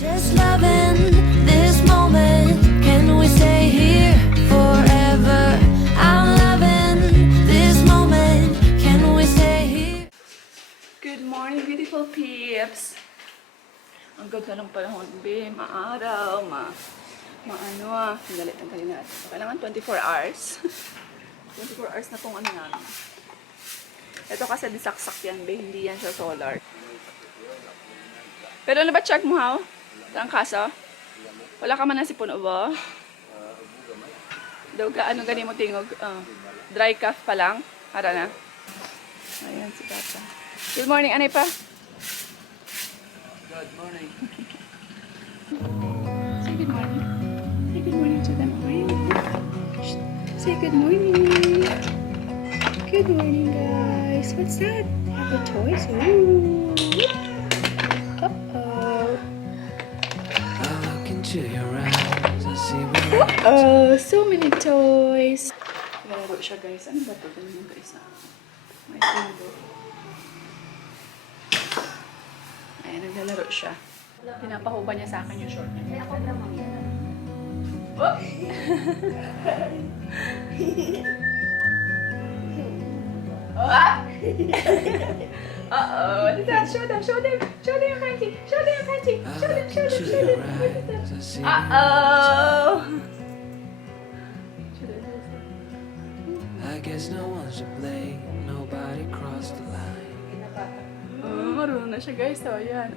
Just loving this moment. Can we stay here forever? I'm loving this moment. Can we stay here? Good morning, beautiful peeps! Ang ganda ng panahon, be. Maaraw, maano galit ang galing natin. So, kailangan 24 hours. 24 hours na tong ano namin. Ito kasi disaksak yan, be. Hindi yan siya solar. Pero ano ba check mo, how? Ang kaso? Wala ka man na si puno ba? Daw ka, ano gani mo tingog? Dry cough pa lang? Hara na. Ayan, si Papa. Good morning, anay pa? Good morning. Say good morning. Say good morning to them. Say good morning. Good morning, guys. What's that? Have a toys? Ooh. Uh-oh. Look into your eyes, I see what Uh-oh. So many toys. Naglalaro siya, guys. Ano ba ito? Ganyan, guys. May pingo. Ayan, naglalaro siya. Pinapahuba niya sa akin yung short niya. Ako naman yan. Oh! Ah! Uh-oh. What is that? Show them, show them. Show them your panty. Show them your panty. Show them, show them, show them. What is that? Uh-oh. I guess no one's to blame. Nobody crossed the line. Marunong na siya, guys. So, ayan.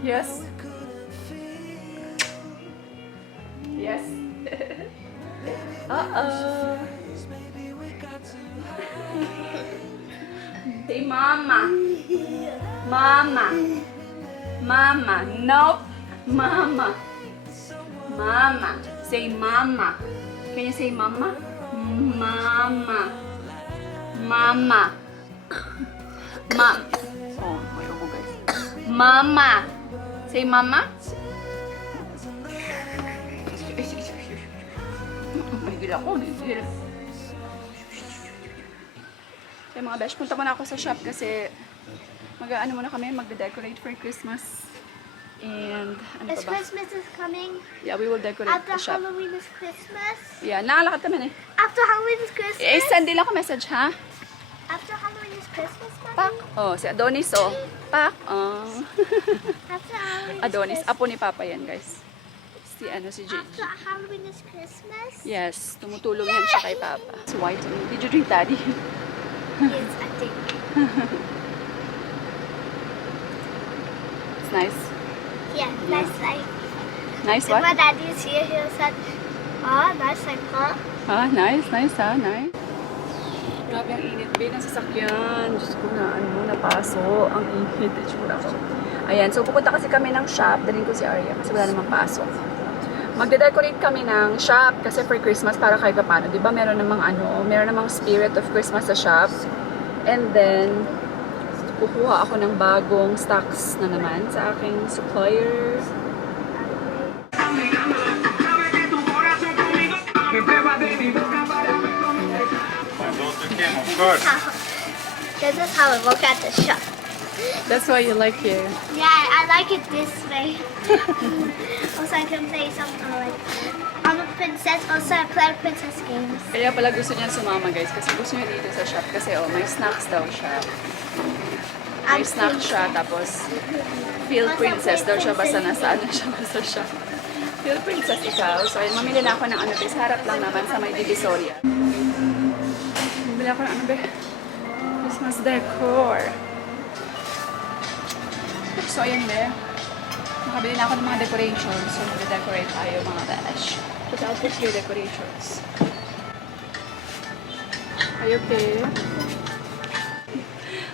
Yes. Yes. Uh-oh. Say mama. Mama. Mama. Nope. Mama. Mama. Say mama. Can you say mama? Mama. Mama. Ma. Oh, may ubo, guys. Mama. Say mama. Mahigil ako, mahigil. Kaya mga besh, punta muna ako sa shop kasi mag-ano muna kami, magde-decorate for Christmas. And ano As pa ba? Christmas is coming, Yeah, we will decorate after the shop. Halloween is Christmas. Yeah, nakalakad kami eh. After Halloween is Christmas. Send din ako message, ha? After Halloween is Christmas, Pak. Mommy. Oh, si Adonis, oh. Pak. Oh. After Halloween Adonis, is Christmas. apo ni Papa yan, guys. Si Gigi. After Halloween is Christmas. Yes, tumutulong yan siya kay Papa. It's white. Did you drink, Daddy? Yes, I think. It's nice. Yeah, nice like. Nice If what? my daddy is here, he'll say, "Oh, nice like huh?" Ah, nice, nice, ha? Nice. Grabe ang init, babe, ng sasakyan. Diyos ko na, ano mo, napaso. Ang init, itsura ko. Ayan, so pupunta kasi kami ng shop. Dalhin ko si Arya kasi wala namang pasok. Magde-decorate kami ng shop kasi for Christmas para kahit paano. Di ba meron namang ano, meron namang spirit of Christmas sa shop. And then, kukuha ako ng bagong stocks na naman sa aking supplier. Of course. This is how I work at the shop. That's why you like here. Yeah, I like it this way. Also, I can play some like I'm a princess. Also, I play princess games. Kaya pala gusto niya sumama, guys, kasi gusto niya dito sa shop kasi oh, may snacks daw siya. May snacks siya, tapos feel princess daw siya basta nasaan na siya sa shop. Feel princess ikaw. So, ayun, mamili na ako ng ano, sa harap lang naman sa may Divisoria. Mamili ako ng ano, be? Christmas decor. So, ayan, be. Nakabili na ako ng mga decorations. So, mag-decorate tayo, mga besh. But I'll put your decorations. Are you okay?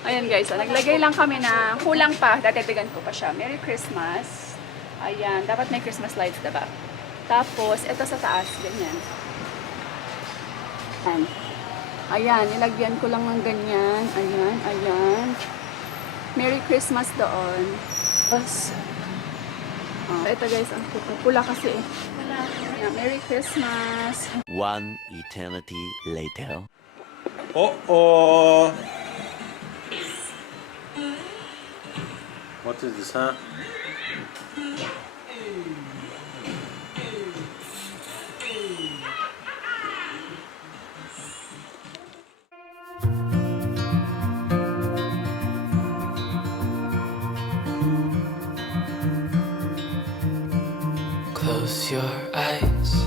Ayan guys, so, naglagay lang kami na kulang pa, datitigan ko pa siya. Merry Christmas. Ayan, dapat may Christmas lights, diba? Tapos, ito sa taas, ganyan. Ayan. Ayan, nilagyan ko lang ng ganyan. Ayan, ayan. Merry Christmas doon. Tapos, ito guys, ang pula kasi eh. Ayan, Merry Christmas. One eternity later. What is this, huh? Close your eyes.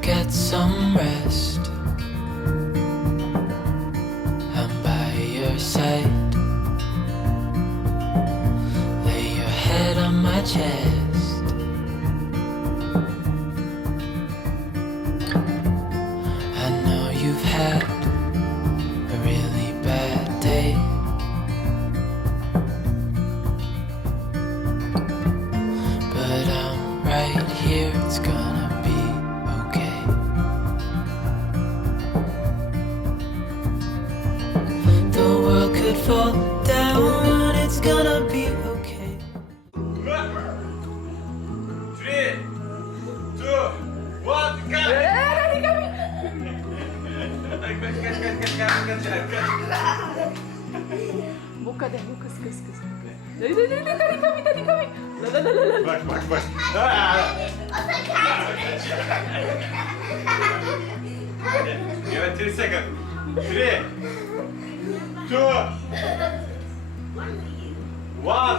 Get some rest. I'm by your side. Lay your head on my chest. I know you've had a really bad day. But I'm right here, it's gonna be okay. The world could fall down, it's gonna be okay. 3, 2, 1, go! Buka deh, buka, kus. Tadi kami. Lalalala. Bak. Ah! Give it 3 seconds. 3, 2, 1, Run.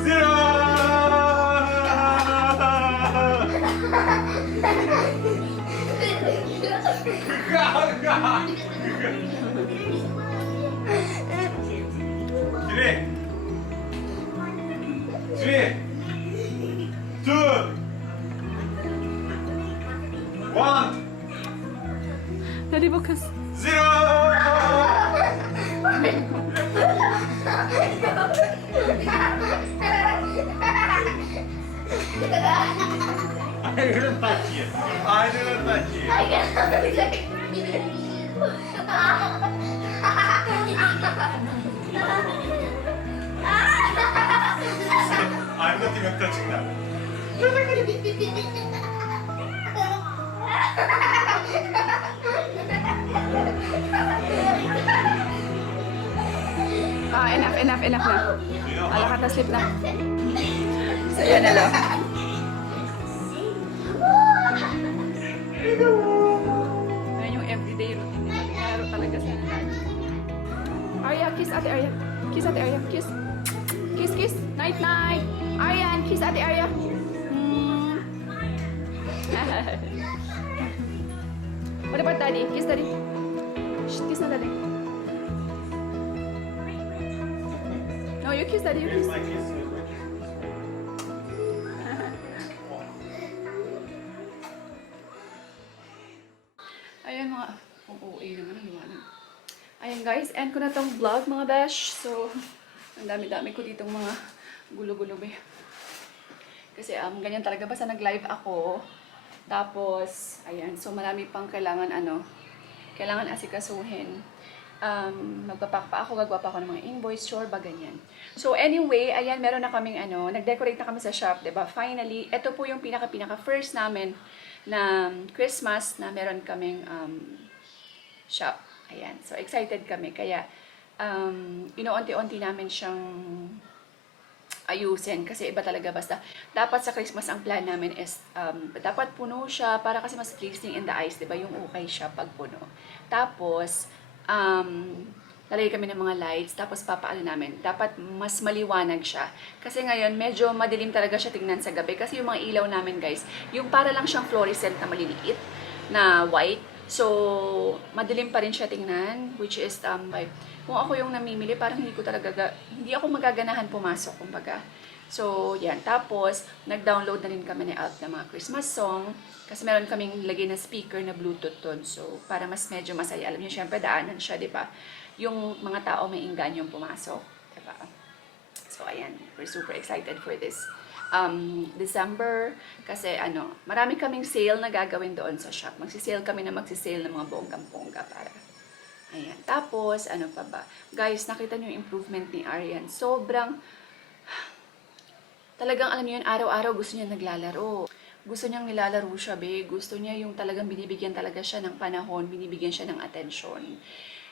0! Go! 3, 2, 1, Tadi bukas. 0! I didn't touch you. I'm not even touching that. Enough na. Alakat na, sleep na. So, yan na lang. Yan yung everyday routine nila. Laro talaga sa nanay. Arya, kiss ate Arya. Kiss ate Arya. Kiss. Kiss. Night. Aryan, kiss ate Arya. What about daddy? Kiss daddy. Shh, kiss na daddy. No, you kiss daddy, you kiss. Ayan mga, OA naman ang liwanag. Ayan guys, end ko na tong vlog mga besh. So, ang dami-dami ko ditong mga gulo-gulo be. Kasi ganyan talaga basta nag-live ako. Tapos, ayan, so marami pang kailangan asikasuhin. Magpapak pa ako, gagawa pa ako ng mga invoice, sure ba, ganyan. So anyway, ayan, meron na kaming nag-decorate na kami sa shop, diba? Finally, ito po yung pinaka first namin na Christmas na meron kaming shop. Ayan, so excited kami. Kaya, inuunti-unti namin siyang ayusin kasi iba talaga basta dapat sa Christmas ang plan namin is dapat puno siya para kasi mas pleasing in the eyes, 'di ba? Yung okay siya pag puno. Tapos lalagay kami ng mga lights, tapos papaano namin. Dapat mas maliwanag siya. Kasi ngayon medyo madilim talaga siya tingnan sa gabi kasi yung mga ilaw namin, guys, yung para lang siyang fluorescent na maliliit na white. So, madilim pa rin siya tingnan, which is kung ako yung namimili, parang hindi ako magaganahan pumasok, kumbaga. So, yan. Tapos, nag-download na rin kami ni Alt ng mga Christmas song. Kasi meron kaming lagay na speaker na Bluetooth ton. So, para mas medyo masaya. Alam niyo, syempre, daanan siya, di ba? Yung mga tao may inganyong pumasok. Di ba? So, ayan. We're super excited for this December. Kasi, marami kaming sale na gagawin doon sa shop. Magsisale kami ng mga bonggang-bongga para. Ayan. Tapos, ano pa ba? Guys, nakita niyo yung improvement ni Aryan. Sobrang, talagang alam niyo yun, araw-araw gusto niya naglalaro. Gusto niyang nilalaro siya, be. Gusto niya yung talagang binibigyan talaga siya ng panahon, binibigyan siya ng atensyon.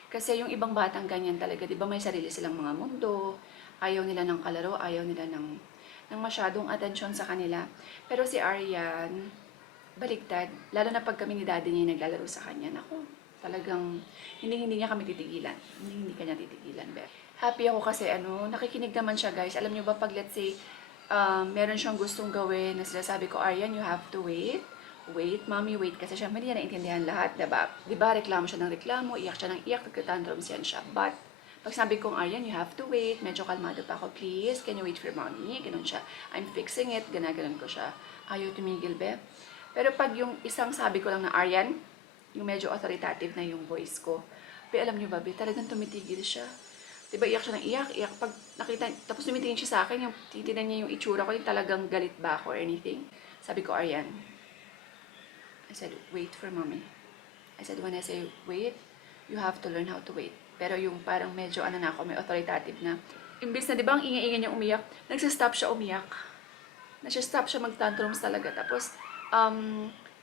Kasi yung ibang batang ganyan talaga, di ba may sarili silang mga mundo, ayaw nila ng kalaro, ayaw nila ng masyadong atensyon sa kanila. Pero si Aryan, baligtad, lalo na pag kami ni daddy niya yung naglalaro sa kanya, naku, talagang hindi niya kami titigilan. Hindi kanya titigilan, be. Happy ako kasi nakikinig naman siya, guys. Alam niyo ba pag let's say, meron siyang gustong gawin na sinasabi ko, Aryan, you have to wait. Wait, mommy, wait. Kasi syempre hindi niya naintindihan lahat, diba? Diba, reklamo siya ng reklamo, iyak siya ng iyak, nagtatantrums yan siya. But, pag sabi kong, Aryan, you have to wait, medyo kalmado pa ako, please, can you wait for mommy? Ganun siya. I'm fixing it, ganun ko siya. Ayaw tumigil, be. Pero pag yung isang sabi ko lang na, Aryan, yung medyo authoritative na yung voice ko, be, alam niyo ba, be, talagang tumitigil siya. Diba, iyak siya ng iyak, pag nakita, tapos tumitingin siya sa akin, yung titinan niya yung itsura ko, yung talagang galit ba ako or anything. Sabi ko, Aryan, I said, wait for mommy. I said, when I say wait, you have to learn how to wait. Pero yung parang medyo na ako, may authoritative na. Imbis na, di ba, ang ingay-ingay niya umiyak, nagsistop siya umiyak. Nagsistop siya mag-tantrums talaga. Tapos,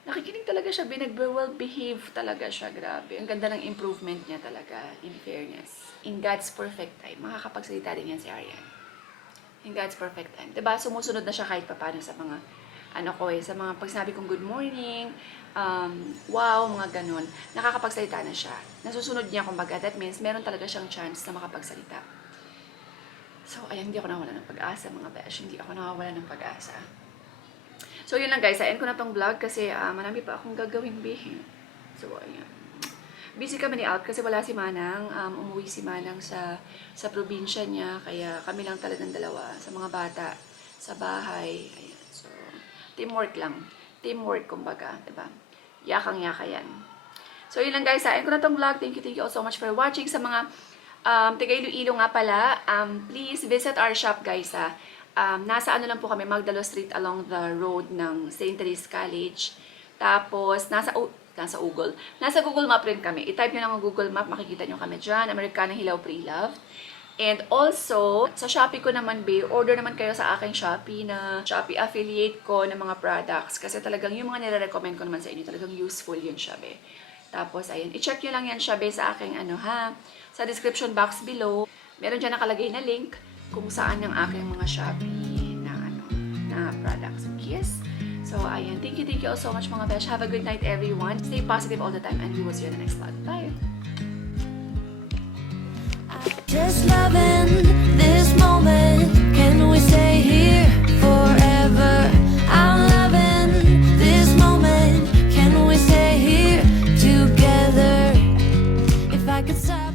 nakikinig talaga siya, nag-well behave talaga siya, grabe. Ang ganda ng improvement niya talaga, in fairness. In God's perfect time, makakapagsalita din yan si Aryan. In God's perfect time. Diba, sumusunod na siya kahit paano sa mga sa mga pag sinabi kong good morning, wow, mga ganun, nakakapagsalita na siya. Nasusunod niya, kumbaga, that means meron talaga siyang chance na makapagsalita. So, ayan, hindi ako nawawala ng pag-asa, mga besh. Hindi ako nawawala ng pag-asa. So, yun lang guys, end ko na tong vlog kasi marami pa akong gagawing bihin. So, ayan. Busy kami ni Alp kasi wala si Manang. Umuwi si Manang sa probinsya niya, kaya kami lang talagang dalawa sa mga bata, sa bahay. Ayan. So, teamwork lang. Teamwork, kumbaga. Diba? Yakang-yaka yan. So, yun lang guys. End ko na tong vlog. Thank you all so much for watching. Sa mga taga Iloilo nga pala, please visit our shop guys ha. Nasa lang po kami, Magdalo Street along the road ng St. Therese College. Tapos, nasa Google Map rin kami. I-type nyo lang ang Google Map, makikita nyo kami dyan. Americanang Hilaw Pre-Loved. And also, sa Shopee ko naman, order naman kayo sa aking Shopee na Shopee affiliate ko ng mga products. Kasi talagang yung mga nire-recommend ko naman sa inyo, talagang useful yun siya, Tapos, ayun, i-check nyo lang yan siya, sa aking sa description box below. Meron dyan nakalagay na link kung saan ang aking mga Shopee na products. Yes? So, ayun, thank you all so much mga besh. Have a good night everyone. Stay positive all the time and we will see you in the next vlog. Bye! Just loving this moment. Can we stay here forever? I'm loving this moment. Can we stay here together? If I could stop